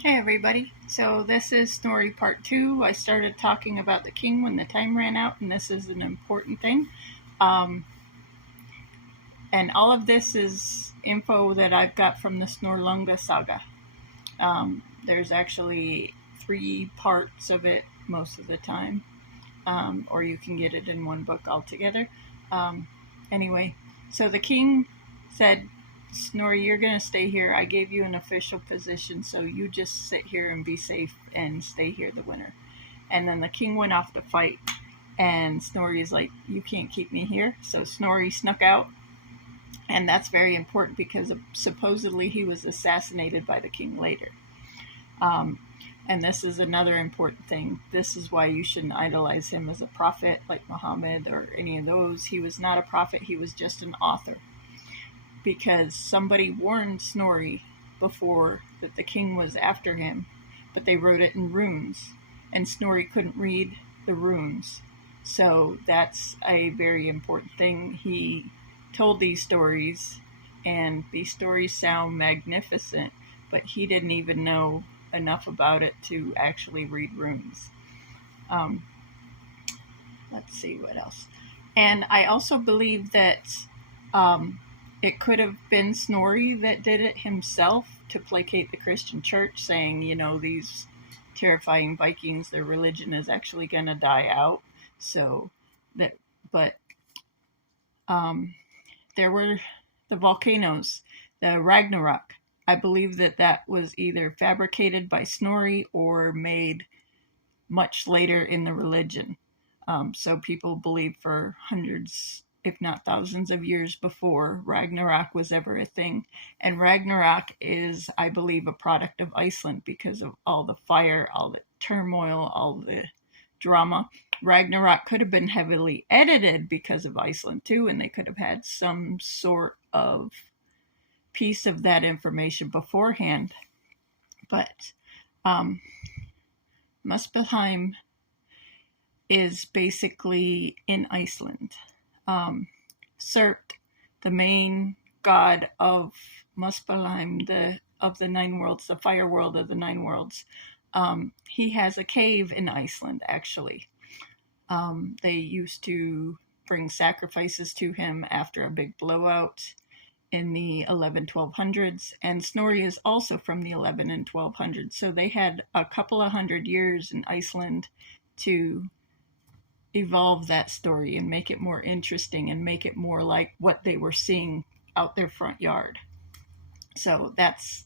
Hey everybody, so this is Snorri part 2. I started talking about the king when the time ran out, and this is an important thing. Um, and all of this is info that I've got from the Snorlunga saga. There's actually 3 parts of it most of the time, or you can get it in one book altogether. Anyway, so the king said, Snorri, you're going to stay here. I gave you an official position, so you just sit here and be safe and stay here the winter. And then the king went off to fight, and Snorri's like, you can't keep me here. So Snorri snuck out, and that's very important because supposedly he was assassinated by the king later. And this is another important thing. This is why you shouldn't idolize him as a prophet like Muhammad or any of those. He was not a prophet, he was just an author. Because somebody warned Snorri before that the king was after him, but they wrote it in runes, and Snorri couldn't read the runes. So that's a very important thing. He told these stories, and these stories sound magnificent, but he didn't even know enough about it to actually read runes. Let's see what else. And I also believe that it could have been Snorri that did it himself to placate the Christian church, saying, these terrifying Vikings, their religion is actually going to die out. So that, but there were the volcanoes, the Ragnarok. I believe that was either fabricated by Snorri or made much later in the religion. So people believe for hundreds, if not thousands of years before Ragnarok was ever a thing. And Ragnarok is, I believe, a product of Iceland because of all the fire, all the turmoil, all the drama. Ragnarok could have been heavily edited because of Iceland too, and they could have had some sort of piece of that information beforehand. But Muspelheim is basically in Iceland. Surt, the main god of Muspelheim, of the 9 worlds, the fire world of the 9 worlds, he has a cave in Iceland, actually. They used to bring sacrifices to him after a big blowout in the 1200s, and Snorri is also from the 11 and 1200s, so they had a couple of hundred years in Iceland to evolve that story and make it more interesting and make it more like what they were seeing out their front yard. So that's